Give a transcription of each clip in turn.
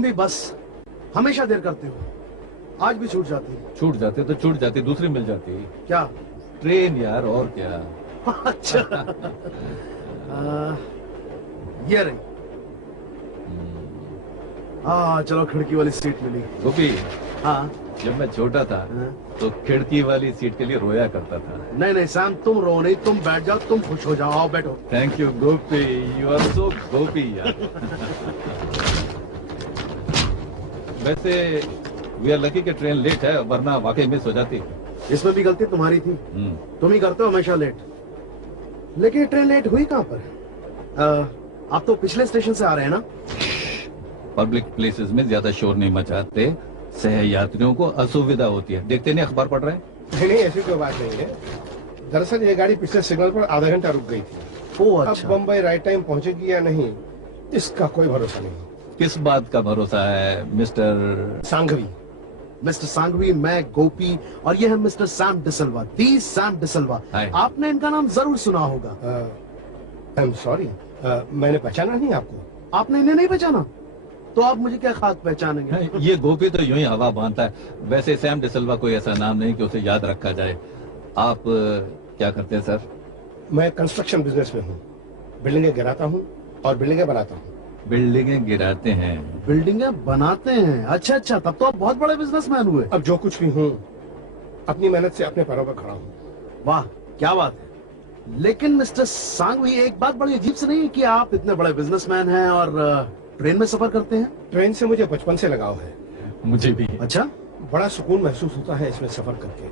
तुम भी बस हमेशा देर करते हो, आज भी छूट जाती है। छूट जाते तो छूट जाती, दूसरी मिल जाती। क्या? ट्रेन यार, और क्या। अच्छा। ये रही। चलो खिड़की वाली सीट मिली। गोपी, हाँ, जब मैं छोटा था तो खिड़की वाली सीट के लिए रोया करता था। नहीं नहीं सैम, तुम रो नहीं, तुम बैठ जाओ, तुम खुश हो जाओ। आओ बैठो। Thank you Gopi, you are so Gopi यार। वैसे वी आर लकी कि ट्रेन लेट है, वरना वाकई मिस हो जाती। इसमें भी गलती तुम्हारी थी। तुम ही करते हो हमेशा लेट। लेकिन ट्रेन लेट हुई कहाँ पर? आप तो पिछले स्टेशन से आ रहे हैं ना? पब्लिक प्लेसेस में ज्यादा शोर नहीं मचाते, सह यात्रियों को असुविधा होती है। देखते नहीं अखबार पढ़ रहे हैं? नहीं, ऐसी कोई बात नहीं है। दरअसल ये गाड़ी पिछले सिग्नल पर आधा घंटा रुक गई थी। ओह अच्छा। अब बम्बई राइट टाइम पहुंचेगी या नहीं, इसका कोई भरोसा नहीं। किस बात का भरोसा है मिस्टर सांघवी? मिस्टर सांघवी, मैं गोपी, और ये है मिस्टर सैम डिसिल्वा, दी सैम डिसिल्वा। आपने इनका नाम जरूर सुना होगा। आई एम सॉरी, मैंने पहचाना नहीं आपको। आपने इन्हें नहीं पहचाना? तो आप मुझे क्या खास पहचानेंगे? ये गोपी तो यूं ही हवा बांधता है। वैसे सैम डिसिल्वा कोई ऐसा नाम नहीं कि उसे याद रखा जाए। आप क्या करते हैं सर? मैं कंस्ट्रक्शन बिजनेस में हूँ। बिल्डिंगें गिराता हूँ और बिल्डिंगें बनाता हूँ। बिल्डिंगें गिराते हैं, बिल्डिंगें बनाते हैं? अच्छा अच्छा, तब तो आप बहुत बड़े बिजनेसमैन हुए। अब जो कुछ भी हूँ, अपनी मेहनत से अपने पैरों पर खड़ा हूँ। वाह, क्या बात है। लेकिन मिस्टर सांघवी, एक बात बड़ी अजीब से नहीं है कि आप इतने बड़े बिजनेसमैन हैं और ट्रेन में सफर करते हैं? ट्रेन से मुझे बचपन से लगाव है। मुझे भी। अच्छा? बड़ा सुकून महसूस होता है इसमें सफर करके,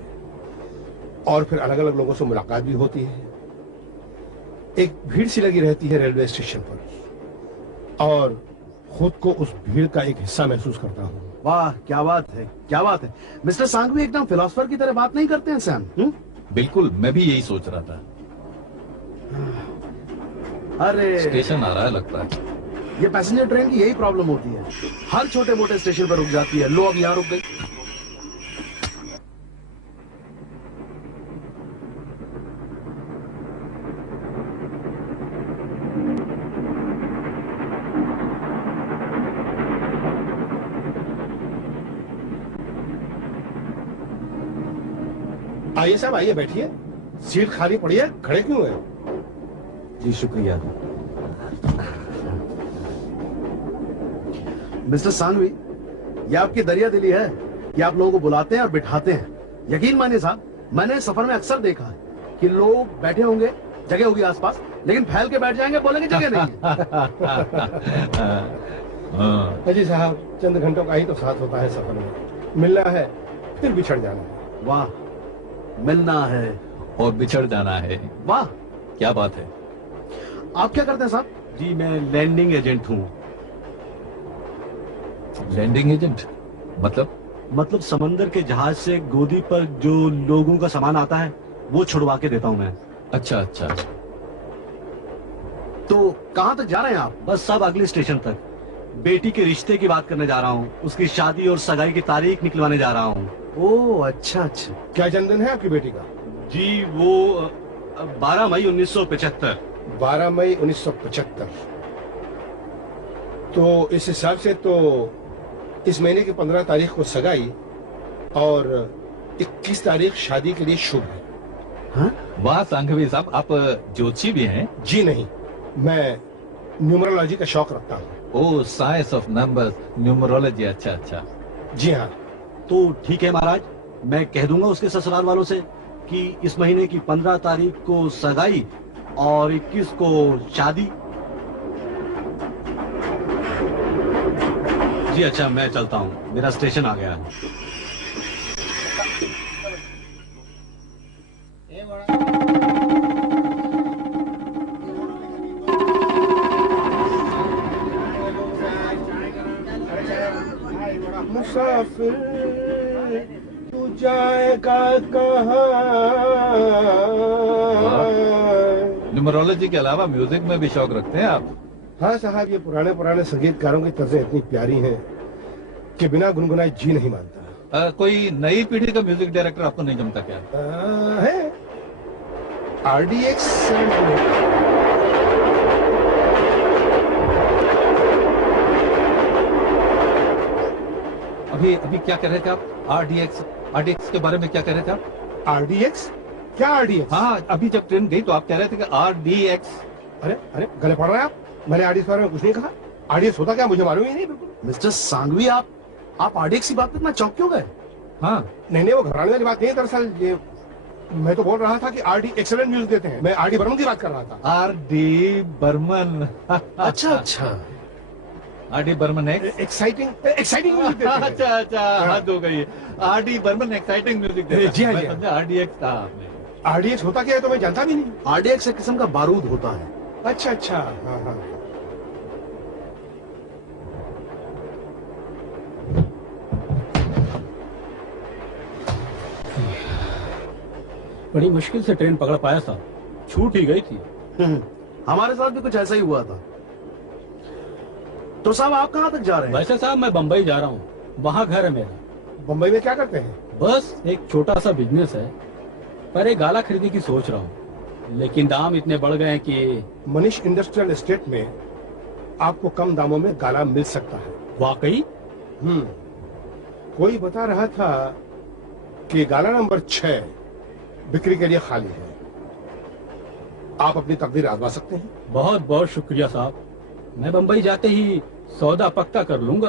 और फिर अलग अलग लोगों से मुलाकात भी होती है। एक भीड़ सी लगी रहती है रेलवे स्टेशन पर, और खुद को उस भीड़ का एक हिस्सा महसूस करता हूँ। वाह, क्या बात है, क्या बात है। मिस्टर सांघवी एकदम फिलोसफर की तरह बात नहीं करते हैं सैम? बिल्कुल, मैं भी यही सोच रहा था। अरे स्टेशन आ रहा है लगता है। ये पैसेंजर ट्रेन की यही प्रॉब्लम होती है, हर छोटे मोटे स्टेशन पर रुक जाती है। लो अब यहाँ रुक गई। आइए साहब, आइए, बैठिए। सीट खाली पड़ी है, खड़े क्यों है? जी शुक्रिया। मिस्टर सांघवी, ये आपकी दरिया दिली है कि आप लोगों को बुलाते हैं और बिठाते हैं। यकीन मानिए साहब, मैंने सफर में अक्सर देखा है कि लोग बैठे होंगे, जगह होगी आसपास, लेकिन फैल के बैठ जाएंगे, बोलेंगे जगह नहीं है। अजी साहब, चंद घंटों का ही तो साथ होता है सफर में। मिलना है फिर बिछड़ जाना है। वाह, मिलना है और बिछड़ जाना है। वाह, क्या बात है। आप क्या करते हैं साहब? जी मैं लैंडिंग एजेंट हूँ। लैंडिंग एजेंट मतलब समंदर के जहाज से गोदी पर जो लोगों का सामान आता है वो छुड़वा के देता हूँ मैं। अच्छा अच्छा। तो कहाँ तक जा रहे हैं आप? बस सब अगले स्टेशन तक। बेटी के रिश्ते की बात करने जा रहा हूँ, उसकी शादी और सगाई की तारीख निकलवाने जा रहा हूँ। ओह अच्छा अच्छा। क्या जन्मदिन है आपकी बेटी का? जी वो 12 मई 1975। 12 मई 1975। तो इस हिसाब से तो इस महीने की 15 तारीख को सगाई और 21 तारीख शादी के लिए शुभ है। हाँ? वाह सांघवी साहब, आप ज्योतिषी भी हैं? जी नहीं, मैं न्यूमरोलॉजी का शौक रखता हूँ। ओह, साइंस ऑफ नंबर्स, न्यूमरोलॉजी। अच्छा अच्छा। जी हाँ। तो ठीक है महाराज, मैं कह दूंगा उसके ससुराल वालों से कि इस महीने की 15 तारीख को सगाई और 21 को शादी। जी अच्छा, मैं चलता हूँ, मेरा स्टेशन आ गया है। मुसाफिर तू जाएगा कहाँ? न्यूमरोलॉजी के अलावा म्यूजिक में भी शौक रखते हैं आप? हाँ साहब, ये पुराने पुराने संगीतकारों की तर्जें इतनी प्यारी हैं कि बिना गुनगुनाए जी नहीं मानता। कोई नई पीढ़ी का म्यूजिक डायरेक्टर आपको नहीं जमता क्या? है RDX। अभी अभी क्या कह रहे थे आप? आरडीएक्स के बारे में क्या कह रहे थे आप? आरडीएक्स? क्या आरडीएक्स? हाँ, अभी जब ट्रेन गई तो आप कह रहे थे कि आरडीएक्स। अरे अरे, गले पड़ रहे हैं आप? मैंने आरडीएक्स के बारे में कुछ नहीं कहा। आरडीएक्स होता क्या मुझे मालूम ही नहीं बिल्कुल। मिस्टर सांघवी, आप आरडीएक्स की बात पे इतना चौंक क्यों गए? हाँ, नहीं, वो घबराने वाली बात नहीं है। दरअसल ये मैं तो बोल रहा था कि आरडी एक्सेलेंट म्यूजिक देते हैं। मैं आरडी बर्मन की बात कर रहा था। आरडी बर्मन। अच्छा अच्छा, आरडी बर्मन एक्साइटिंग म्यूजिक देते हैं। अच्छा, हद हो गई। आरडी बर्मन एक्साइटिंग म्यूजिक देता है। जी हाँ, जी हाँ। आरडीएक्स था आपने। आरडीएक्स होता क्या है तो मैं जानता भी नहीं। आरडीएक्स एक किस्म का बारूद होता है। अच्छा, हाँ हाँ। बड़ी मुश्किल से ट्रेन पकड़ पाया साहब, छूट ही गई थी। हमारे साथ भी कुछ ऐसा ही हुआ था। तो साहब आप कहाँ तक जा रहे हैं? वैसे साहब मैं बम्बई जा रहा हूँ, वहाँ घर है मेरा। बम्बई में क्या करते हैं? बस एक छोटा सा बिजनेस है, पर एक गाला खरीदने की सोच रहा हूँ, लेकिन दाम इतने बढ़ गए हैं कि। मनीष इंडस्ट्रियल एस्टेट में आपको कम दामों में गाला मिल सकता है। वाकई? कोई बता रहा था कि गाला नंबर 6 बिक्री के लिए खाली है। आप अपनी तकदीर आजमा सकते हैं। बहुत बहुत शुक्रिया साहब, मैं बम्बई जाते ही सौदा पक्का कर लूंगा।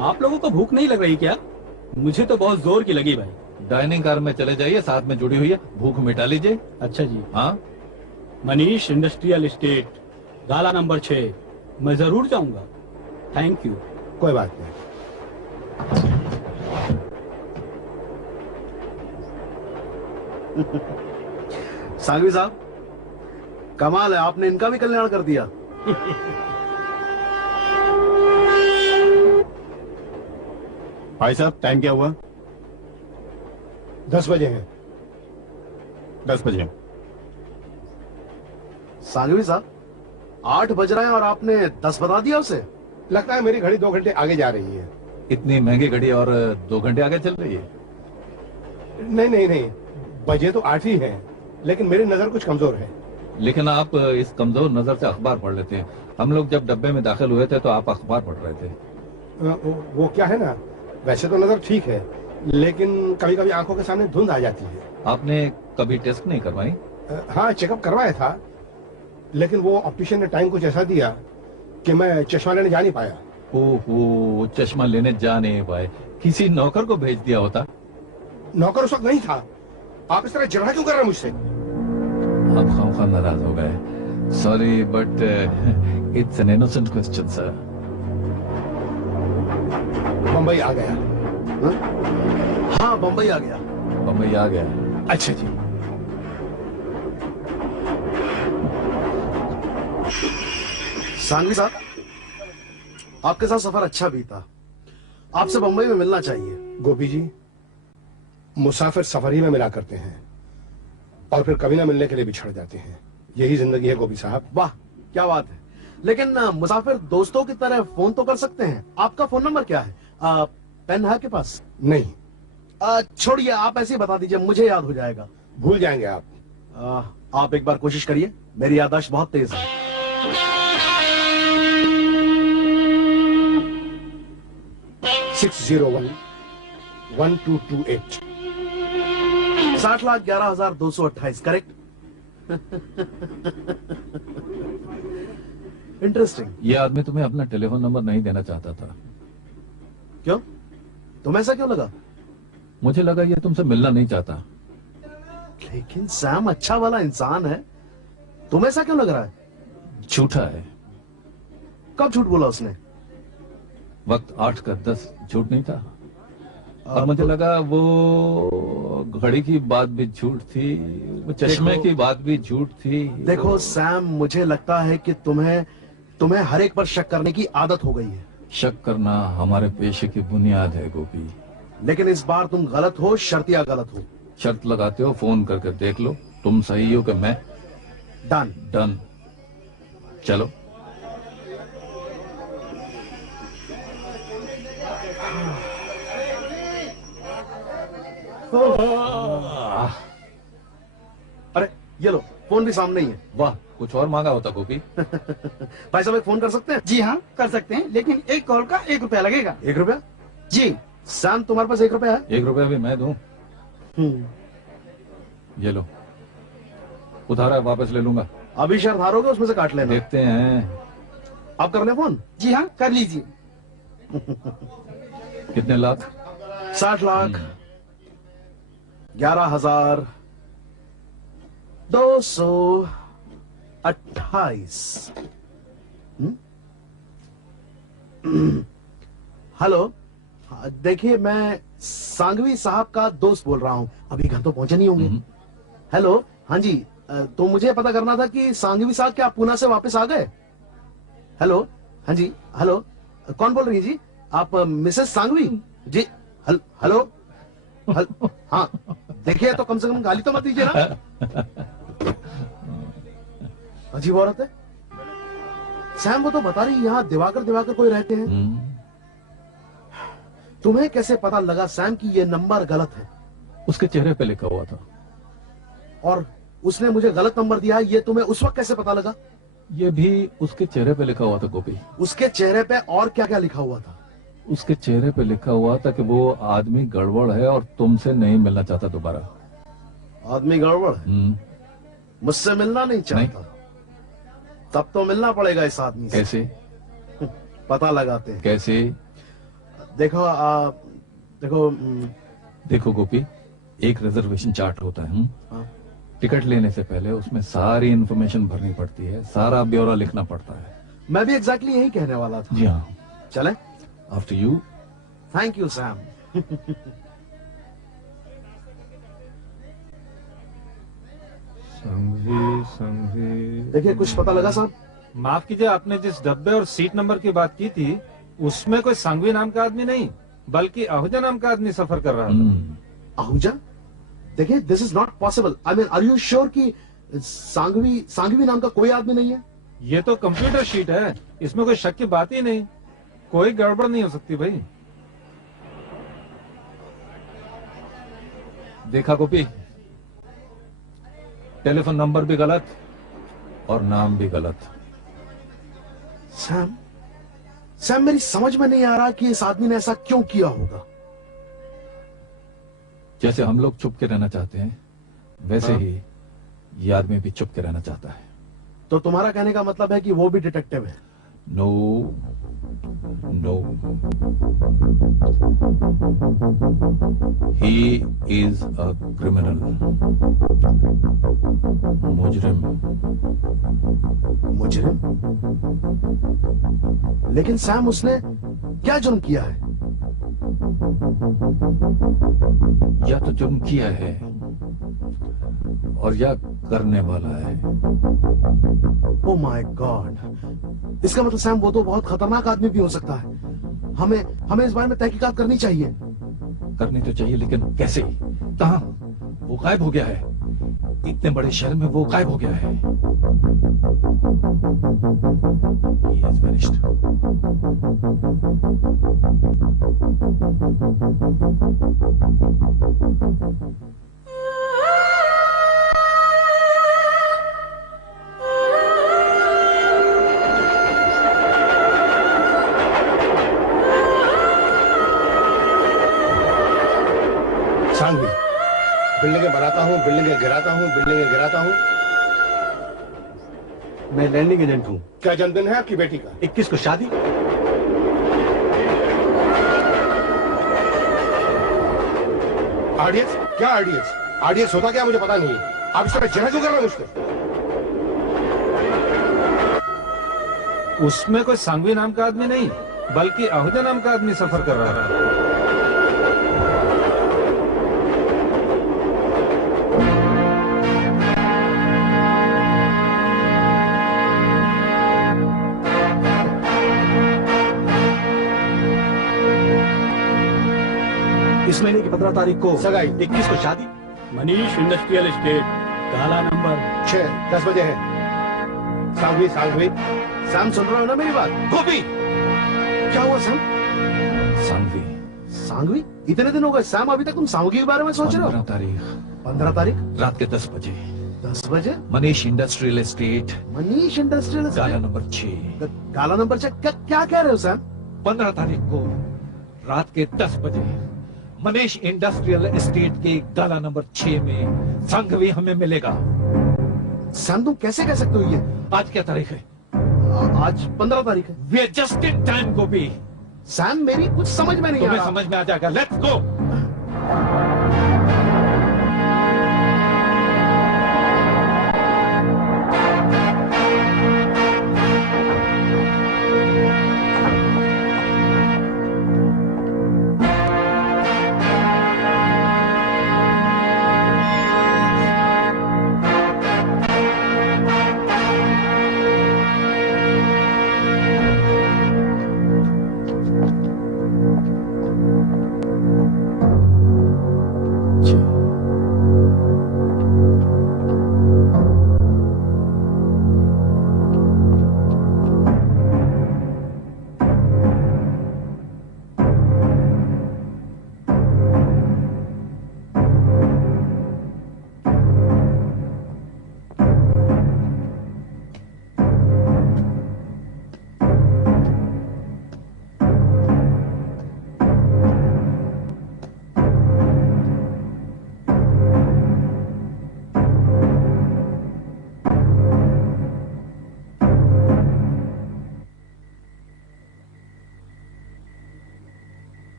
आप लोगों को भूख नहीं लग रही क्या? मुझे तो बहुत जोर की लगी भाई। डाइनिंग कार में चले जाइए, साथ में जुड़ी हुई है, भूख मिटा लीजिए। अच्छा जी। हाँ, मनीष इंडस्ट्रियल एस्टेट, गाला नंबर 6, मैं जरूर जाऊंगा। Thank you. कोई बात नहीं। सांघवी साहब, कमाल है, आपने इनका भी कल्याण कर दिया। भाई साहब टाइम क्या हुआ? 10 बजे हैं। 10 बजे। सांघवी साहब, 8 बज रहे हैं और आपने 10 बता दिया उसे। लगता है मेरी घड़ी 2 घंटे आगे जा रही है। इतनी महंगी घड़ी और 2 घंटे आगे चल रही है। नहीं, बजे तो 8 ही हैं, लेकिन मेरी नजर कुछ कमजोर है। लेकिन आप इस कमजोर नजर से अखबार पढ़ लेते हैं। हम लोग जब डब्बे में दाखिल हुए थे तो आप अखबार पढ़ रहे थे। वो क्या है ना, वैसे तो नजर ठीक है, लेकिन कभी कभी आंखों के सामने धुंध आ जाती है। आपने कभी टेस्ट नहीं करवाई? हाँ, चेकअप करवाया था, लेकिन वो ऑप्टिशियन ने टाइम कुछ ऐसा दिया कि मैं चश्मा लेने जा नहीं पाया। ओहो, चश्मा लेने जा नहीं पाए। किसी नौकर को भेज दिया होता। नौकर उस वक्त नहीं था। आप इस तरह झगड़ा क्यों कर रहे हैं मुझसे? आप खामखा नाराज हो गए। Sorry but it's an innocent question sir. Bombay आ गया। हाँ, बम्बई आ गया। बम्बई आ गया। अच्छा जी। सांघवी साहब, आपके साथ सफर अच्छा बीता। आपसे बम्बई में मिलना चाहिए। गोपी जी, मुसाफिर सफर ही में मिला करते हैं और फिर कभी ना मिलने के लिए बिछड़ जाते हैं। यही जिंदगी है गोपी साहब। वाह, क्या बात है। लेकिन मुसाफिर दोस्तों की तरह फोन तो कर सकते हैं। आपका फोन नंबर क्या है? पेन है आपके पास? नहीं। छोड़िए, आप ऐसे ही बता दीजिए, मुझे याद हो जाएगा। भूल जाएंगे आप। आप एक बार कोशिश करिए, मेरी याददाश्त बहुत तेज है। 601-1228। 60,11,228 करेक्ट। इंटरेस्टिंग। ये आदमी तुम्हें अपना टेलीफोन नंबर नहीं देना चाहता था। क्यों? तुम्हें ऐसा क्यों लगा? मुझे लगा ये तुमसे मिलना नहीं चाहता। लेकिन सैम अच्छा वाला इंसान है, तुम्हें ऐसा क्यों लग रहा है? झूठा है। कब झूठ बोला उसने? वक्त 8 का 10 झूठ नहीं था। और मुझे लगा वो घड़ी की बात भी झूठ थी, वो चश्मे की बात भी झूठ थी। देखो सैम, मुझे लगता है कि तुम्हें हर एक पर शक करने की आदत हो गई है। शक करना हमारे पेशे की बुनियाद है गोपी। लेकिन इस बार तुम गलत हो, शर्तिया गलत हो। शर्त लगाते हो, फोन करके देख लो, तुम सही हो कि मैं। डन। डन। चलो। अरे ये लो, फोन भी सामने ही है। वाह, कुछ और मांगा होता गोपी। भाई साहब एक फोन कर सकते हैं? जी हाँ कर सकते हैं, लेकिन एक कॉल का 1 रुपया लगेगा। 1 रुपया? जी। सैम तुम्हारे पास 1 रुपया है? 1 रुपया भी मैं दूं? ये लो, उधारा वापस ले लूंगा। अभी शर्त हारोगे उसमें से काट लेना। देखते हैं। आप कर ले फोन। जी हाँ कर लीजिए। कितने लाख? 60 लाख 11,228। हेलो, देखिए मैं सांघवी साहब का दोस्त बोल रहा हूँ, अभी घर तो पहुंचे नहीं होंगे। हेलो, हाँ जी, तो मुझे पता करना था कि सांघवी साहब क्या पूना से वापस आ गए? हेलो, हाँ जी, हेलो, कौन बोल रही है जी? आप मिसेस सांघवी जी? हेलो, हाँ, देखिए तो कम से कम गाली तो मत दीजिए ना। अजीब औरत है। सैम वो तो बता रही यहाँ दिवाकर कोई रहते हैं। तुम्हें कैसे पता लगा सैम कि ये नंबर गलत है? उसके चेहरे पे लिखा हुआ था। और उसने मुझे गलत नंबर दिया, ये तुम्हें उस वक्त कैसे पता लगा? ये भी उसके चेहरे पे लिखा हुआ था गोपी। उसके चेहरे पे और क्या क्या लिखा हुआ था? उसके चेहरे पे लिखा हुआ था कि वो आदमी गड़बड़ है और तुमसे नहीं मिलना चाहता दोबारा। आदमी गड़बड़ है? मुझसे मिलना नहीं चाहता? तब तो मिलना पड़ेगा इस आदमी से। कैसे? पता लगाते हैं। कैसे? देखो देखो गोपी, एक रिजर्वेशन चार्ट होता है। हाँ। टिकट लेने से पहले उसमें सारी इंफॉर्मेशन भरनी पड़ती है, सारा ब्यौरा लिखना पड़ता है। मैं भी एग्जैक्टली यही कहने वाला था। जी हाँ। चलें? After you. Thank you Sam. Sanghvi. देखिए कुछ पता लगा साहब? माफ कीजिए, आपने जिस डब्बे और सीट नंबर की बात की थी उसमें कोई संघवी नाम का आदमी नहीं बल्कि आहूजा नाम का आदमी सफर कर रहा था। आहूजा? देखिए this is not possible. I mean are you sure कि सांघवी नाम का कोई आदमी नहीं है? ये तो कंप्यूटर शीट है, इसमें कोई शक की बात ही नहीं। कोई गड़बड़ नहीं हो सकती भाई। देखा गोपी, टेलीफोन नंबर भी गलत और नाम भी गलत। सैम मेरी समझ में नहीं आ रहा कि इस आदमी ने ऐसा क्यों किया होगा। जैसे हम लोग चुप के रहना चाहते हैं वैसे ही ये आदमी भी चुप के रहना चाहता है। तो तुम्हारा कहने का मतलब है कि वो भी डिटेक्टिव है? No no, he is a criminal. मुजरिम। मुजरिम? लेकिन सैम उसने क्या जुर्म किया है? या तो जुर्म किया है और या करने वाला है। ओ माय गॉड, इसका मतलब सैम वो तो बहुत खतरनाक आदमी भी हो सकता है। हमें इस बारे में तहकीकात करनी चाहिए। करनी तो चाहिए, लेकिन कैसे? कहां? वो गायब हो गया है। इतने बड़े शहर में वो गायब हो गया है। He has vanished. सांघवी, बिल्डिंगें बनाता हूँ, बिल्डिंगें गिराता हूँ, बिल्डिंगें गिराता हूँ। मैं लैंडिंग एजेंट हूँ। क्या जन्मदिन है आपकी बेटी का? 21 को शादी। आरडीएक्स? क्या आरडीएक्स? आरडीएक्स होता क्या मुझे पता नहीं है। आप इस तरह जहर क्यों कर रहे हैं मुझको? उसमें कोई संघवी नाम का आदमी नहीं बल्कि आहूजा नाम का आदमी सफर कर रहा था। इस महीने की 15 तारीख को सगाई। 21 को शादी। मनीष इंडस्ट्रियल एस्टेट, काला नंबर 6:10 बजे है। सांघवी सांघवी। सैम सुन रहे हो ना मेरी बात? गोपी, क्या हुआ सैम? सांघवी। सांघवी? इतने दिन हो गए सैम, अभी तक तुम सांघवी के बारे में सोच रहे हो? 15 तारीख 15 तारीख रात के 10 बजे। 10 बजे Manish industrial estate, Manish industrial गाला नंबर 6। गाला नंबर 6। क्या कह रहे हो सर? 15 तारीख को रात के 10 बजे मनीष इंडस्ट्रियल एस्टेट के गाला नंबर 6 में संघवी हमें मिलेगा। सर तुम कैसे कह सकते हो ये? आज क्या तारीख है? आज 15 तारीख है। We are just in time Gopi. Sam मेरी कुछ समझ में नहीं आ तुम्हें रहा। समझ में आ जाएगा। Let's go.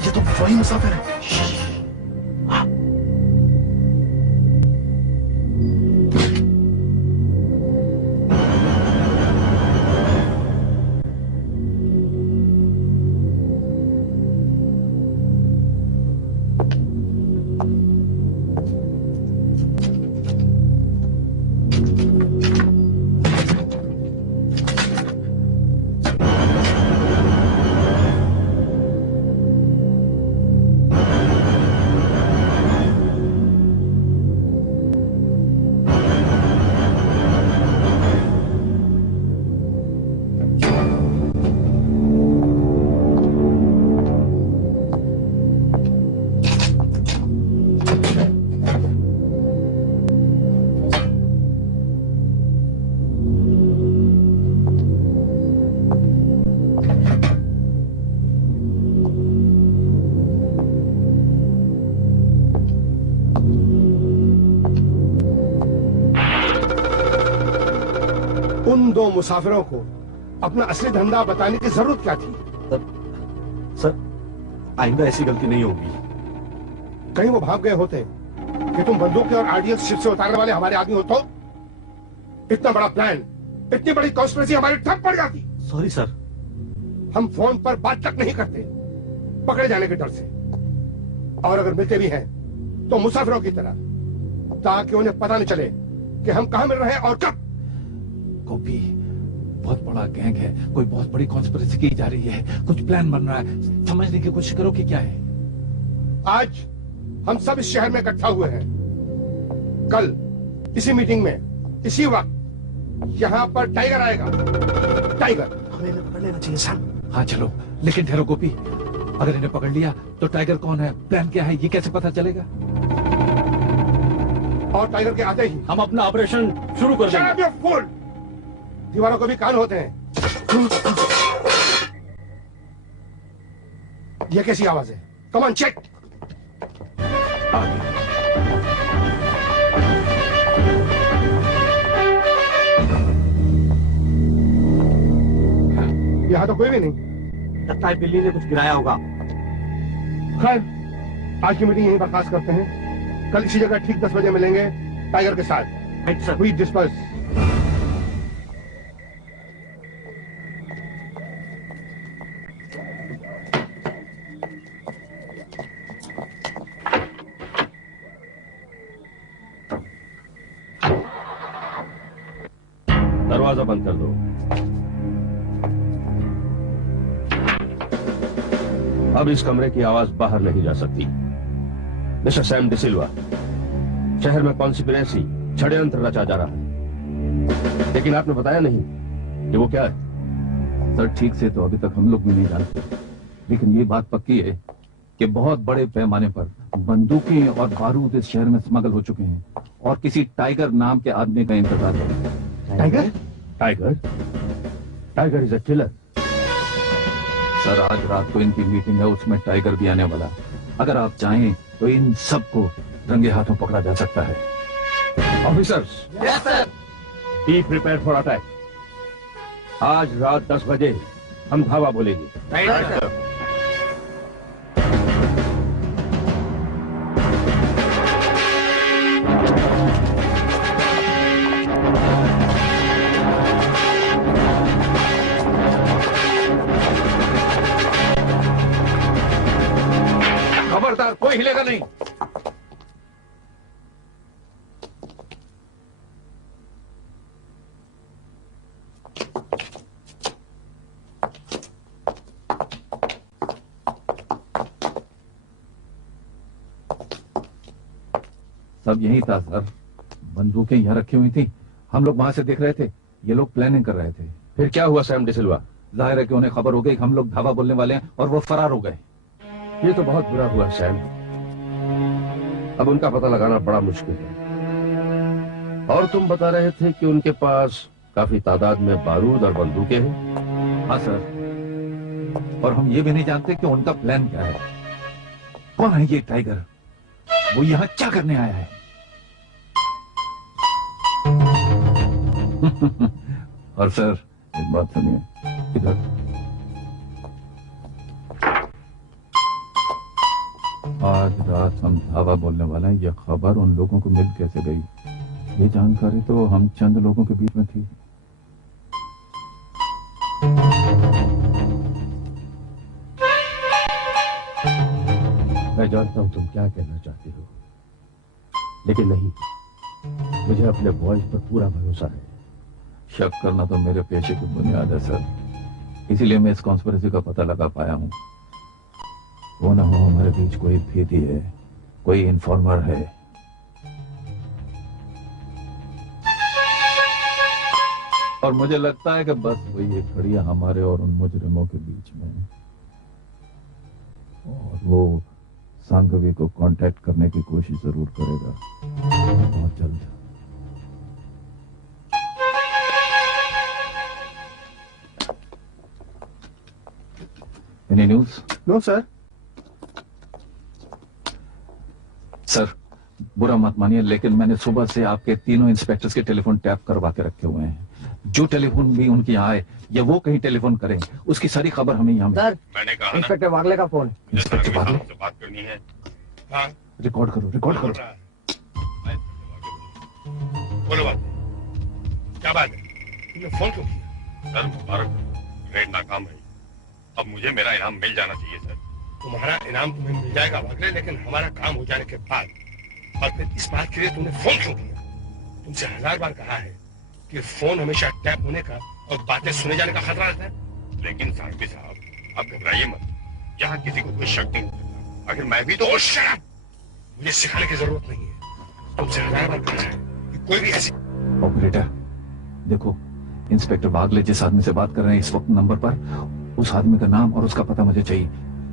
ये तो वही मुसाफिर है। उन दो मुसाफिरों को अपना असली धंधा बताने की जरूरत क्या थी? सर आइंदा ऐसी गलती नहीं होगी। कहीं वो भाग गए होते कि तुम बंदूक और आरडीएक्स शिप से उतारने वाले हमारे आदमी हो तो इतना बड़ा प्लान, इतनी बड़ी कॉन्स्पिरेसी हमारी ठप पड़ जाती। Sorry sir. हम फोन पर बात तक नहीं करते पकड़े जाने के डर से, और अगर मिलते भी हैं तो मुसाफिरों की तरह, ताकि उन्हें पता नहीं चले कि हम कहां मिल रहे हैं और कब। गोपी, बहुत बड़ा गैंग है, कोई बहुत बड़ी कॉन्स्पिरेसी की जा रही है, कुछ प्लान बन रहा है, समझने की कोशिश करो कि क्या है। आज हम सब इस शहर में इकट्ठा हुए हैं, कल इसी मीटिंग में इसी वक्त यहाँ पर टाइगर आएगा। टाइगर हमें इन्हें पकड़ लेना चाहिए सर। हाँ चलो, लेकिन ठहरो गोपी, अगर इन्हें पकड़ लिया तो टाइगर कौन है, प्लान क्या है, ये कैसे पता चलेगा? और टाइगर के आते ही हम अपना ऑपरेशन शुरू कर देंगे। Shut up, you fool! दीवारों को भी कान होते हैं। ये कैसी आवाज है? Come on check. यहाँ तो कोई भी नहीं। लगता है बिल्ली ने कुछ गिराया होगा। खैर, आज की मीटिंग यहीं बर्खास्त करते हैं। कल इसी जगह ठीक 10 बजे मिलेंगे टाइगर के साथ। Right sir. We disperse. दरवाजा बंद कर दो। अब इस कमरे की आवाज बाहर नहीं जा सकती। मिस्टर सैम डिसिल्वा, शहर में कॉन्स्पिरेसी षड्यंत्र रचा जा रहा है, लेकिन आपने बताया नहीं कि वो क्या है। सर ठीक से तो अभी तक हम लोग भी नहीं जानते, लेकिन ये बात पक्की है कि बहुत बड़े पैमाने पर बंदूकें और बारूद इस शहर में स्मगल हो चुके हैं और किसी टाइगर नाम के आदमी का इंतजार है। Tiger? Tiger? Tiger is a killer. Sir आज रात को इनकी मीटिंग है, उसमें टाइगर भी आने वाला। अगर आप चाहें तो इन सबको रंगे हाथों पकड़ा जा सकता है। Officers, yes sir. Be prepare for attack. आज रात 10 बजे हम धावा बोलेंगे। Right sir. खबरदार, कोई हिलेगा नहीं। सब यही था सर, बंदूकें यहाँ रखी हुई थी, हम लोग वहां से देख रहे थे, ये लोग प्लानिंग कर रहे थे। फिर क्या हुआ सैम डिसिल्वा? जाहिर है कि उन्हें खबर हो गई कि हम लोग धावा बोलने वाले हैं और वो फरार हो गए। ये तो बहुत बुरा हुआ सैम। अब उनका पता लगाना बड़ा मुश्किल है। और तुम बता रहे थे कि उनके पास काफी तादाद में बारूद और बंदूकें हैं। हाँ सर, और हम ये भी नहीं जानते कि उनका प्लान क्या है। कौन है ये टाइगर? वो यहाँ क्या करने आया है? और सर एक बात सुनिए, इधर आज रात हम धावा बोलने वाले हैं। यह खबर उन लोगों को मिल कैसे गई? ये जानकारी तो हम चंद लोगों के बीच में थी। मैं जानता हूं तुम क्या कहना चाहती हो, लेकिन नहीं, मुझे अपने बॉयज पर पूरा भरोसा है। शक करना तो मेरे पेशे की बुनियाद है सर, इसीलिए मैं इस कॉन्स्पिरेसी का पता लगा पाया हूं। वो ना हो हमारे बीच कोई भेदी है, कोई इन्फॉर्मर है। और मुझे लगता है कि बस वही एक खड़ी है हमारे और उन मुजरिमों के बीच में, और वो सांघवी को कांटेक्ट करने की कोशिश जरूर करेगा बहुत जल्द। Any news? No sir. Sir बुरा मत मानिए, लेकिन मैंने सुबह से आपके तीनों इंस्पेक्टर्स के टेलीफोन टैप करवा के रखे हुए हैं। जो टेलीफोन भी उनके यहाँ आए या वो कहीं टेलीफोन करें, उसकी सारी खबर हमें यहाँ सर, मैंने कहा इंस्पेक्टर वागले का फोन। इंस्पेक्टर वागले से बात करनी है। हाँ, रिकॉर्ड करो, रिकॉर्ड करो। बोलो बात, क्या बात है? तुमने फोन क्यों किया? सर मुबारक, रेड नाकाम है। अब मुझे मेरा इनाम मिल जाना चाहिए सर। तुम्हारा इनाम तुम्हें मिल जाएगा वागले, लेकिन हमारा काम हो जाने के बाद। और फिर इस बात के लिए तुमने फोन क्यों किया? तुमसे 1000 बार कहा है कि फोन हमेशा टैप होने का और बातें सुने जाने का खतरा रहता है। लेकिन सांघवी साहब, आप घबराइए मत, यहाँ किसी को कोई शक नहीं हो सकता। आखिर मैं भी तो शराब मुझे सिखाने की जरूरत नहीं है। तुमसे 1000 बार कहा है कि कोई भी ऐसी। ऑपरेटर देखो, इंस्पेक्टर वागले जिस आदमी से बात कर रहे हैं इस वक्त नंबर पर, उस आदमी का नाम और उसका पता मुझे चाहिए।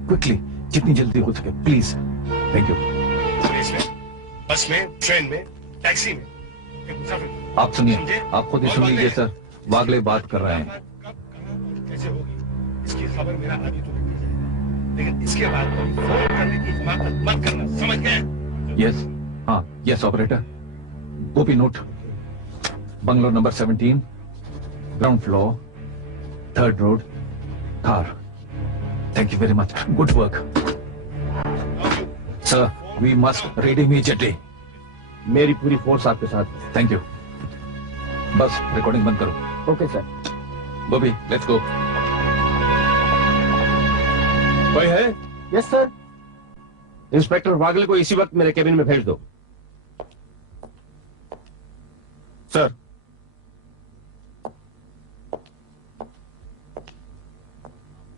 क्विकली, जितनी जल्दी हो सके प्लीज। Thank you. पुलिस में, बस में, ट्रेन में, टैक्सी में, एक मुसाफिर। आप सुनिए, आप खुद ही सुन लीजिए सर, वागले बात कर रहे हैं। कब, कहाँ और कैसे होगी इसकी खबर मेरा आदमी तुम्हें मिल जाएगा, लेकिन इसके बाद कोई फोन करने की हिम्मत मत करना, समझ गए? यस, हाँ yes operator. Gopi note, bungalow number 17, ground floor, 3rd road, car. Thank you very much, good work sir. We must reach immediately. मेरी पूरी फोर्स आपके साथ है। Thank you. बस रिकॉर्डिंग बंद करो। Okay sir. Gopi let's go. कोई है? Yes sir. इंस्पेक्टर वागले को इसी वक्त मेरे केबिन में भेज दो। सर।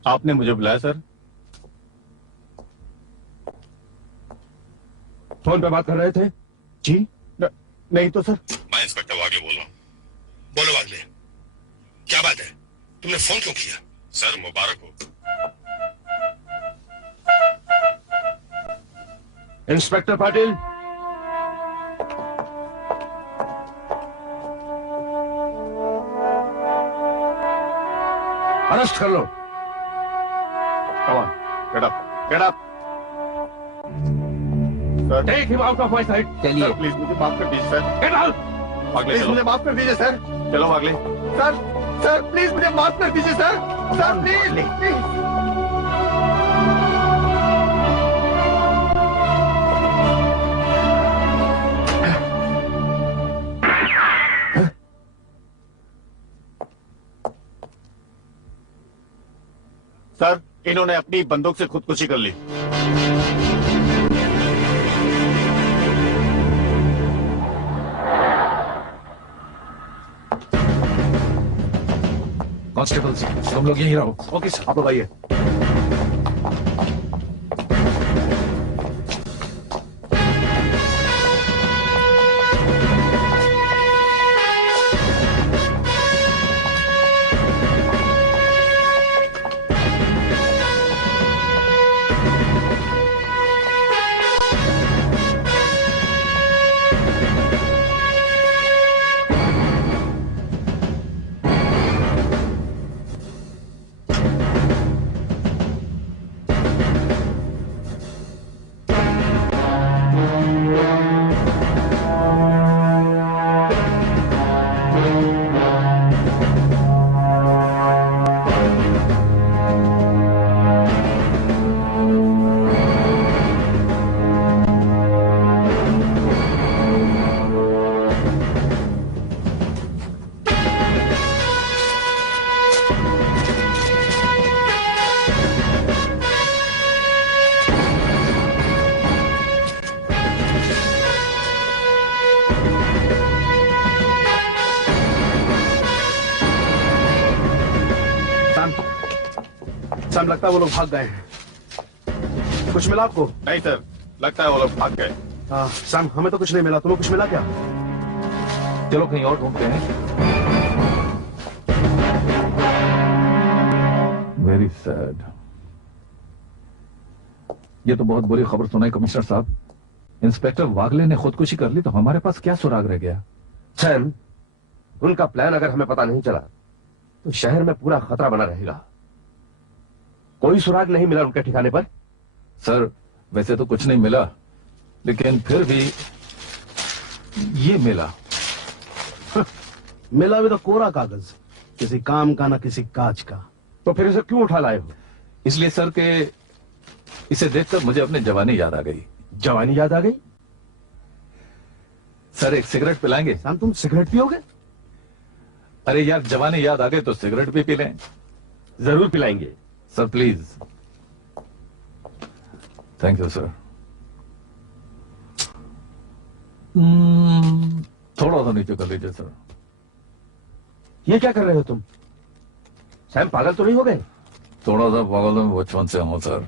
आपने मुझे बुलाया सर? फोन पे बात कर रहे थे? जी नहीं तो सर। मैं इंस्पेक्टर वागले बोल रहा हूँ। बोलो वागले, क्या बात है? तुमने फोन क्यों किया? सर मुबारक हो। इंस्पेक्टर पाटिल, अरेस्ट कर लो। Come on, get up, get up. Sir, take him out of my sight. चलिए। सर प्लीज मुझे माफ कर दीजिए sir. Get out. Wagle please चलो। मुझे माफ कर दीजिए सर। चलो वागले। सर सर प्लीज मुझे माफ कर दीजिए sir. Sir please please. Sir इन्होंने अपनी बंदूक से खुदकुशी कर ली। कांस्टेबल तुम लोग यहीं रहो। ओके सर, आप लोग आइए। सैम लगता है वो लोग भाग गए हैं। कुछ मिला आपको? नहीं सर, लगता है वो लोग भाग गए। हाँ सैम, हमें तो कुछ नहीं मिला, तुम्हें कुछ मिला क्या? चलो कहीं और ढूंढते हैं। Very sad. ये तो बहुत बुरी खबर सुनाई कमिश्नर साहब। इंस्पेक्टर वागले ने खुदकुशी कर ली तो हमारे पास क्या सुराग रह गया? सैम, उनका प्लान अगर हमें पता नहीं चला तो शहर में पूरा खतरा बना रहेगा। कोई सुराग नहीं मिला उनके ठिकाने पर? सर वैसे तो कुछ नहीं मिला, लेकिन फिर भी ये मिला। मिला भी तो कोरा कागज, किसी काम का ना किसी काज का। तो फिर इसे क्यों उठा लाए हो? इसलिए सर के इसे देखकर मुझे अपनी जवानी याद आ गई। जवानी याद आ गई? सर एक सिगरेट पिलाएंगे? सैम तुम सिगरेट पियोगे? अरे यार जवानी याद आ गई तो सिगरेट भी पी लें। जरूर पिलाएंगे। Sir please. Thank you sir. थोड़ा सा नीचे कर लीजिए सर। ये क्या कर रहे हो तुम? सैम पागल तो नहीं हो गए? थोड़ा सा पागल में बचपन से हूं सर।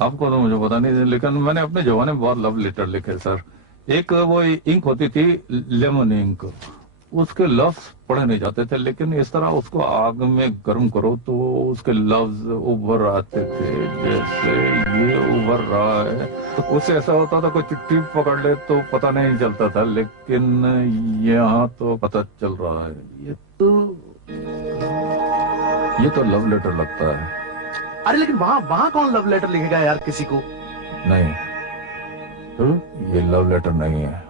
आपको तो मुझे पता नहीं, लेकिन मैंने अपने जवानी में बहुत लव लेटर लिखे सर। एक वो इंक होती थी लेमन इंक, उसके लफ्ज पढ़े नहीं जाते थे, लेकिन इस तरह उसको आग में गर्म करो तो उसके लफ्ज उभर आते थे, जैसे ये उभर रहा है। उससे ऐसा होता था कोई चिट्ठी पकड़ ले तो पता नहीं चलता था, लेकिन यहाँ तो पता चल रहा है। ये तो लव लेटर लगता है। अरे लेकिन वहां कौन लव लेटर लिखेगा यार किसी को? नहीं, ये लव लेटर नहीं है।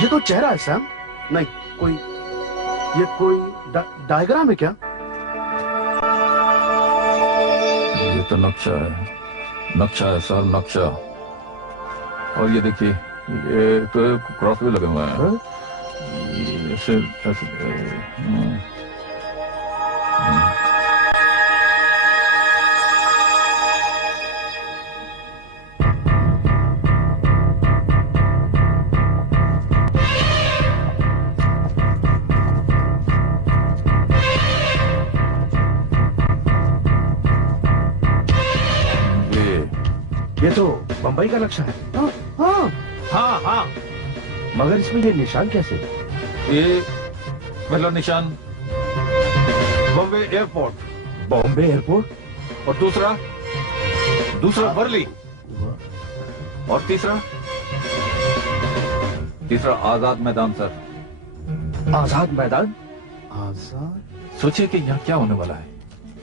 ये तो चेहरा है सैम। नहीं, कोई डायग्राम है क्या? ये तो नक्शा है। नक्शा है सर, नक्शा। और ये देखिए, ये तो क्रॉस भी लगे हुए हैं। ऐसे ये तो बंबई का नक्शा है। हाँ हाँ हाँ हाँ, मगर इसमें ये निशान कैसे? ये पहला निशान बॉम्बे एयरपोर्ट, बॉम्बे एयरपोर्ट, और दूसरा वर्ली, और तीसरा आजाद मैदान सर। आजाद मैदान? आजाद। सोचिए कि यहाँ क्या होने वाला है।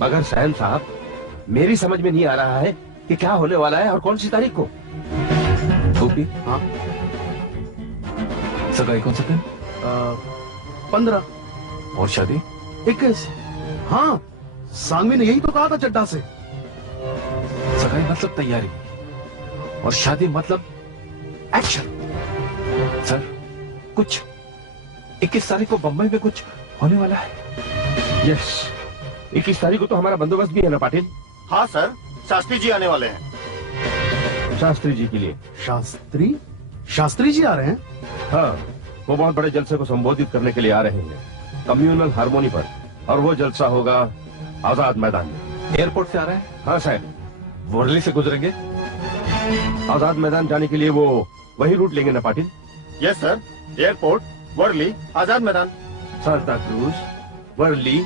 मगर सैम साहब, मेरी समझ में नहीं आ रहा है कि क्या होने वाला है और कौन सी तारीख को। धोपी, हाँ सगाई कौन सा दिन? 15 और शादी? 21। हाँ, सांगवी ने यही तो कहा था चड्डा से। सगाई मतलब तैयारी, और शादी मतलब एक्शन। सर, कुछ 21 तारीख को बम्बई में कुछ होने वाला है। यस, 21 तारीख को तो हमारा बंदोबस्त भी है ना पाटिल? हाँ सर, शास्त्री जी आने वाले हैं। शास्त्री जी के लिए? शास्त्री जी आ रहे हैं? हाँ, वो बहुत बड़े जलसे को संबोधित करने के लिए आ रहे हैं, कम्युनल हार्मोनी पर, और वो जलसा होगा आजाद मैदान में। एयरपोर्ट से आ रहे हैं? हाँ साहब। वर्ली से गुजरेंगे? आजाद मैदान जाने के लिए वो वही रूट लेंगे ना Patil? Yes sir, airport, Worli, Azad Maidan. Santa Cruz, Worli,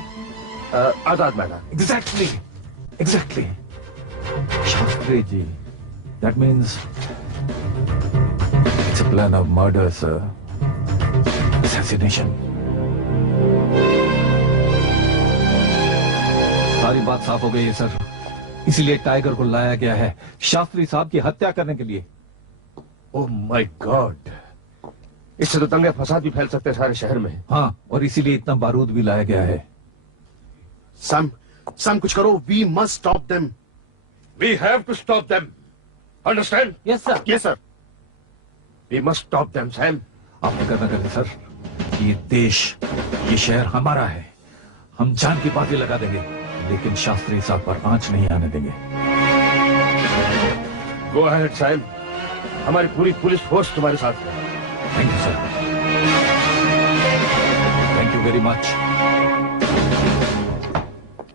Azad Maidan. Exactly. Shastri ji, that means it's a plan of murder, sir. Assassination. सारी बात साफ हो गई है सर, इसीलिए टाइगर को लाया गया है शास्त्री साहब की हत्या करने के लिए। ओह माय गॉड, इससे तो दंगे फसाद भी फैल सकते हैं सारे शहर में। हाँ, और इसीलिए इतना बारूद भी लाया गया है। सैम कुछ करो। We must stop them. We have to stop them, understand? Yes sir. Yes sir. We must stop them Sam. आप फिक्र न करें सर, ये देश, ये शहर हमारा है। हम जान की बाजी लगा देंगे, लेकिन शास्त्री साहब पर आंच नहीं आने देंगे। गो अहेड सैम, हमारी पूरी पुलिस फोर्स तुम्हारे साथ है। Thank you sir, thank you very much.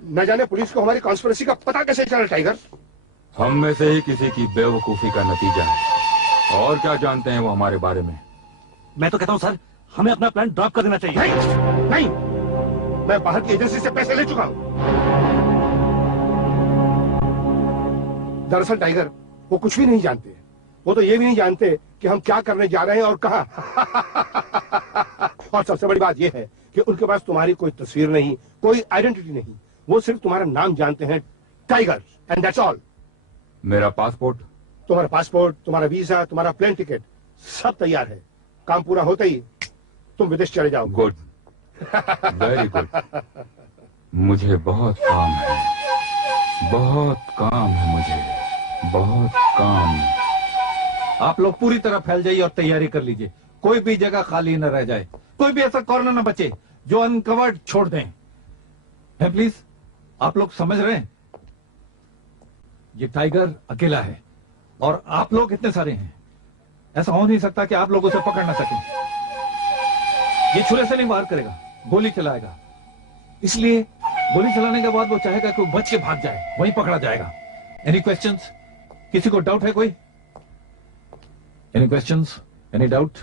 न जाने पुलिस को हमारी कॉन्स्पिरेसी का पता कैसे चला टाइगर? हम में से ही किसी की बेवकूफी का नतीजा है, और क्या जानते हैं वो हमारे बारे में। मैं तो कहता हूँ सर, हमें अपना प्लान ड्रॉप कर देना चाहिए। नहीं, मैं बाहर की एजेंसी से पैसे ले चुका हूं। दरअसल टाइगर, वो कुछ भी नहीं जानते। वो तो ये भी नहीं जानते कि हम क्या करने जा रहे हैं और कहां। और सबसे बड़ी बात यह है कि उनके पास तुम्हारी कोई तस्वीर नहीं, कोई आइडेंटिटी नहीं। वो सिर्फ तुम्हारा नाम जानते हैं, टाइगर, एंड दैट्स ऑल। मेरा पासपोर्ट? तुम्हारा पासपोर्ट, तुम्हारा वीजा, तुम्हारा प्लेन टिकट सब तैयार है। काम पूरा होते ही तुम विदेश चले जाओ। Good, very good. मुझे बहुत काम है, बहुत काम है मुझे, बहुत काम। आप लोग पूरी तरह फैल जाइए और तैयारी कर लीजिए। कोई भी जगह खाली न रह जाए, कोई भी ऐसा कॉर्नर न बचे जो अनकवर्ड छोड़ दें। है प्लीज, आप लोग समझ रहे हैं? ये टाइगर अकेला है और आप लोग इतने सारे हैं। ऐसा हो नहीं सकता कि आप लोग उसे पकड़ ना सकें। ये छुरे से नहीं वार करेगा, गोली चलाएगा। इसलिए गोली चलाने के बाद वो चाहेगा कि वो बच के भाग जाए, वहीं पकड़ा जाएगा। Any questions? किसी को डाउट है कोई? Any questions? Any doubt?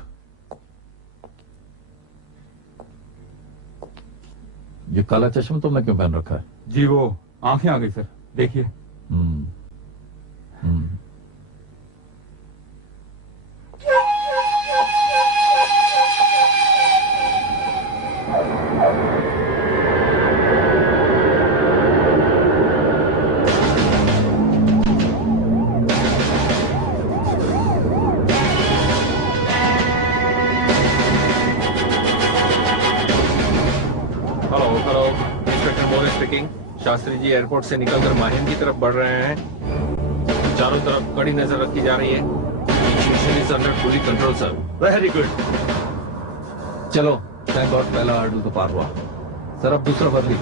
ये काला चश्मा तुमने क्यों पहन रखा है? जी वो आंखें आ गई सर, देखिए। हेलो, इंस्पेक्टर मोरे स्पीकिंग। शास्त्री जी एयरपोर्ट से निकलकर माहिम की तरफ बढ़ रहे हैं। चारों तरफ कड़ी नजर रखी जा रही है। Mission is under fully control sir. Very good. चलो, थैंक गॉड, पहला हर्डल तो पार हुआ। सर अब दूसरा वर्ली।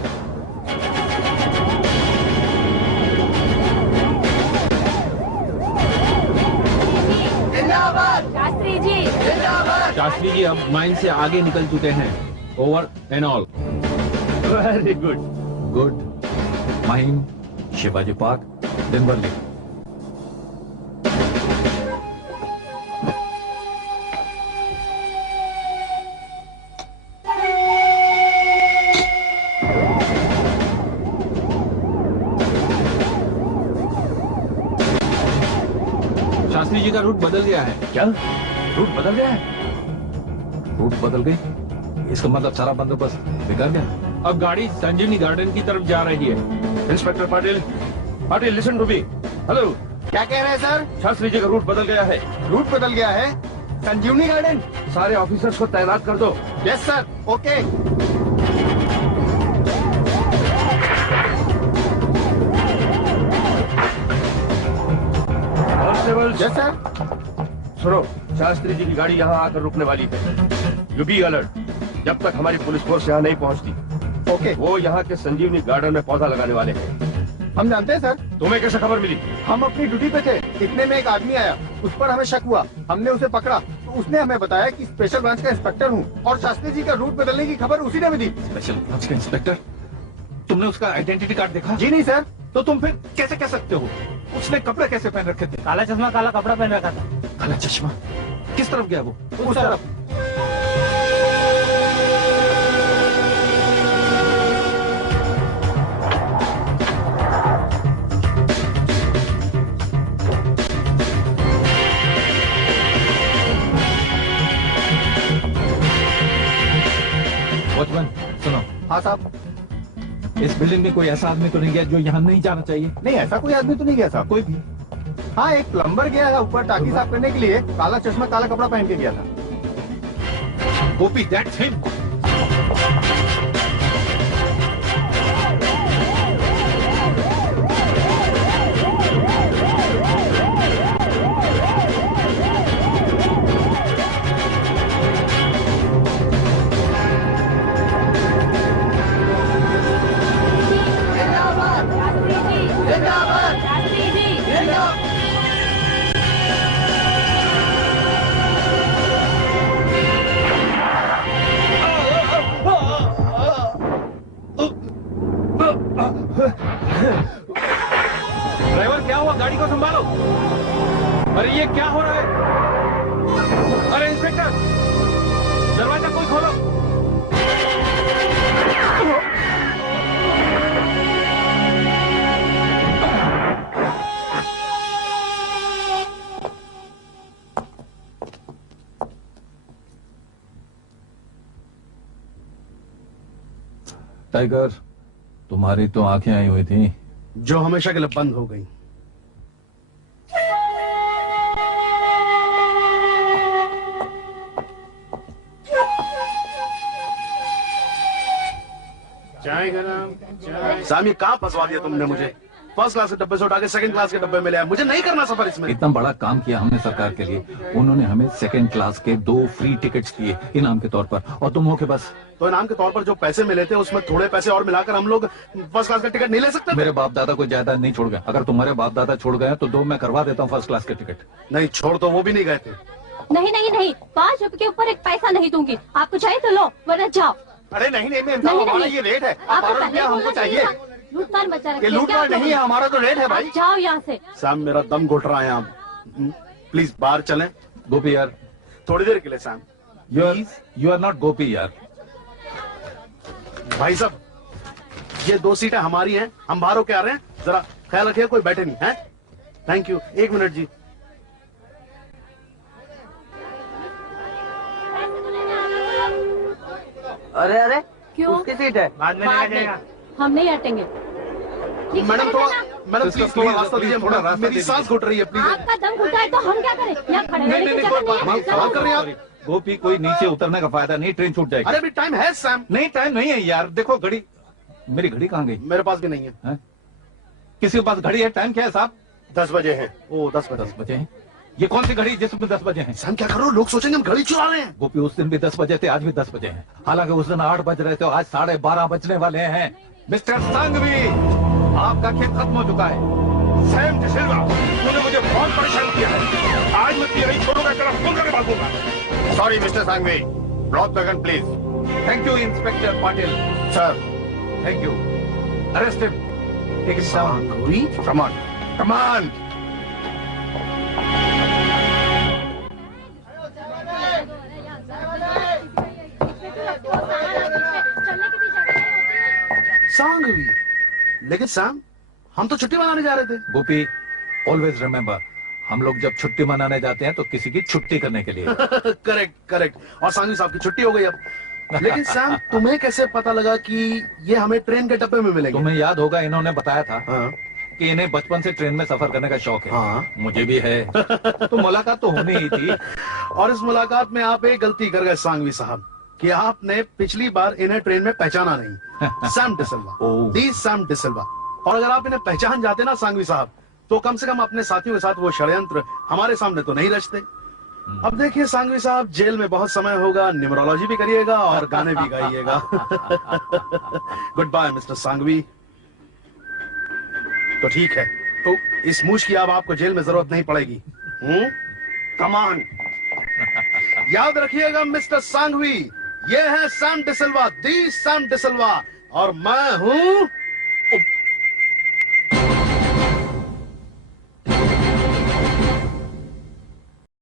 शास्त्री जी, शास्त्री जी अब माइन से आगे निकल चुके हैं। Over and all. Very good. Good. Mahim, Shivaji park, then Worli. Shastri ji का रूट बदल गया है। क्या रूट बदल गया है? रूट बदल गई? इसका मतलब सारा बंदोबस्त बिगड़ गया। अब गाड़ी संजीवनी गार्डन की तरफ जा रही है। Inspector Patil, Patil listen to me. Hello, क्या कह रहे हैं सर? शास्त्री जी का रूट बदल गया है। रूट बदल गया है? संजीवनी गार्डन? सारे ऑफिसर्स को तैनात कर दो। Yes sir, okay. Constable. Yes sir. सुनो, शास्त्री जी की गाड़ी यहाँ आकर रुकने वाली है। यू बी अलर्ट जब तक हमारी पुलिस फोर्स यहाँ नहीं पहुँचती। ओके। वो यहाँ के संजीवनी गार्डन में पौधा लगाने वाले हैं। हम जानते हैं सर। तुम्हें कैसे खबर मिली? हम अपनी ड्यूटी पे थे, इतने में एक आदमी आया, उस पर हमें शक हुआ, हमने उसे पकड़ा तो उसने हमें बताया कि स्पेशल ब्रांच का इंस्पेक्टर हूँ और शास्त्री जी का रूट बदलने की खबर उसी ने भी दी। स्पेशल ब्रांच का इंस्पेक्टर? तुमने उसका आइडेंटिटी कार्ड देखा? जी नहीं सर। तो तुम फिर कैसे कह सकते हो? उसने कपड़े कैसे पहन रखे थे? काला चश्मा, काला कपड़ा पहन रखा था। काला चश्मा? किस तरफ गया वो? उस तरफ। वॉचमैन सुनो। हाँ साहब। इस बिल्डिंग में कोई ऐसा आदमी तो नहीं गया जो यहाँ नहीं जाना चाहिए? नहीं, ऐसा कोई आदमी तो नहीं गया साहब। कोई भी? हाँ, एक प्लम्बर गया था ऊपर टाकी साफ करने के लिए, काला चश्मा काला कपड़ा पहन के गया था। गोपी, दैट्स हिम। ड्राइवर, क्या हुआ? गाड़ी को संभालो। अरे ये क्या हो रहा है? अरे इंस्पेक्टर, दरवाजा कोई खोलो। टाइगर, तुम्हारी तो आंखें आई हुई थी जो हमेशा के लिए बंद हो गई। चाय गरम। साहब, ये कहाँ फंसवा दिया तुमने मुझे? फर्स्ट क्लास के डब्बे से उठा के सेकंड क्लास के डब्बे में लाया। मुझे नहीं करना सफर इसमें। इतना बड़ा काम किया हमने सरकार के लिए। उन्होंने हमें सेकंड क्लास के 2 फ्री टिकट्स दिए इनाम के तौर पर, और तुम हो के बस। तो इनाम के तौर पर जो पैसे मिले थे उसमें थोड़े पैसे और मिलाकर हम लोग फर्स्ट क्लास का टिकट नहीं ले सकते? मेरे बाप दादा को जायदाद नहीं छोड़ गए। अगर तुम्हारे बाप दादा छोड़ गए तो 2 मैं करवा देता हूँ फर्स्ट क्लास के टिकट। नहीं, छोड़ तो वो भी नहीं गए थे। नहीं नहीं नहीं, 5 रुपए के ऊपर एक पैसा नहीं दूंगी। आपको चाहिए तो लो, वरना जाओ। अरे नहीं नहीं मैम साहब, हमारा ये रेट है। 12 रुपया हमको चाहिए। लूटमार मचा रखी ये है, लूटमार क्या नहीं है, हमारा तो रेट है भाई। आप जाओ यहाँ से। सैम, मेरा दम घुट रहा है यहाँ। प्लीज बाहर चलें। गोपी यार, थोड़ी देर के लिए। सैम, यू आर नॉट गोपी यार। भाई साहब, ये 2 सीटें हमारी हैं, हम बाहर होके आ रहे हैं, जरा ख्याल रखिए कोई बैठे नहीं है। Thank you. 1 मिनट जी। अरे अरे, क्यों? उसकी सीट है, बाद में बाद में। हम नहीं हटेंगे। मैडम थोड़ा, मैडम प्लीज थोड़ा रास्ता दीजिए। थोड़ा रास्ता मेरी दीजिए। सांस घुट रही है, प्लीज। आपका दम घुटा है तो हम क्या करें? यहाँ खड़े रहने की जगह नहीं है। सवाल कर रहे हैं आप? गोपी, कोई नीचे उतरने का फायदा नहीं, ट्रेन छूट जाएगी। अरे अभी टाइम है सैम। नहीं, टाइम नहीं है यार। देखो घड़ी, मेरी घड़ी कहाँ गई? मेरे पास भी नहीं है। किसी के पास घड़ी है? टाइम क्या है साहब? 10 बजे है। ओ 10 बजे। 10 बजे हैं? ये कौन सी घड़ी जिसमें 10 बजे हैं? सैम क्या करो, लोग सोचेंगे हम घड़ी चुरा रहे हैं। गोपी, उस दिन भी 10 बजे थे, आज भी 10 बजे हैं। हालांकि उस दिन 8 बज रहे थे, आज 12:30 बजने वाले हैं। मिस्टर संघवी, आपका खेल खत्म हो चुका है। सैम डिसिल्वा, तूने मुझे बहुत परेशान किया है। आज मैं तुझे नहीं छोड़ूंगा, तेरा खून करके मारूंगा। Sorry mister Sanghvi, drop the gun please. Thank you inspector Patil. Sir, thank you. Arrest him, take him down. Come on, come on. Sanghvi, लेकिन सैम हम तो छुट्टी मनाने जा रहे थे। गोपी, ऑलवेज रिमेंबर, हम लोग जब छुट्टी मनाने जाते हैं तो किसी की छुट्टी करने के लिए। Correct correct. और सांघवी साहब की छुट्टी हो गई अब। लेकिन सैम, तुम्हें कैसे पता लगा कि ये हमें ट्रेन के डब्बे में मिलेंगे? तुम्हें याद होगा इन्होंने बताया था हाँ। कि इन्हें बचपन से ट्रेन में सफर करने का शौक है। हाँ। मुझे भी है। तो मुलाकात तो होनी ही थी। और इस मुलाकात में आप एक गलती कर गए सांघवी साहब कि आपने पिछली बार इन्हें ट्रेन में पहचाना नहीं। सैम डिसिल्वा, दी सैम डिसिल्वा। और अगर आप इन्हें पहचान जाते ना सांघवी साहब, तो कम से कम अपने साथियों के साथ वो षड्यंत्र हमारे सामने तो नहीं रचते। अब देखिए सांघवी साहब, जेल में बहुत समय होगा, न्यूमरोलॉजी भी करिएगा और गाने भी गाइएगा। Goodbye mister Sanghvi. तो ठीक है, तो इस मूछ की अब आपको जेल में जरूरत नहीं पड़ेगी। Come on. याद रखिएगा मिस्टर सांघवी, ये है सैम डिसिल्वा, दी सैम डिसिल्वा, और मैं हूं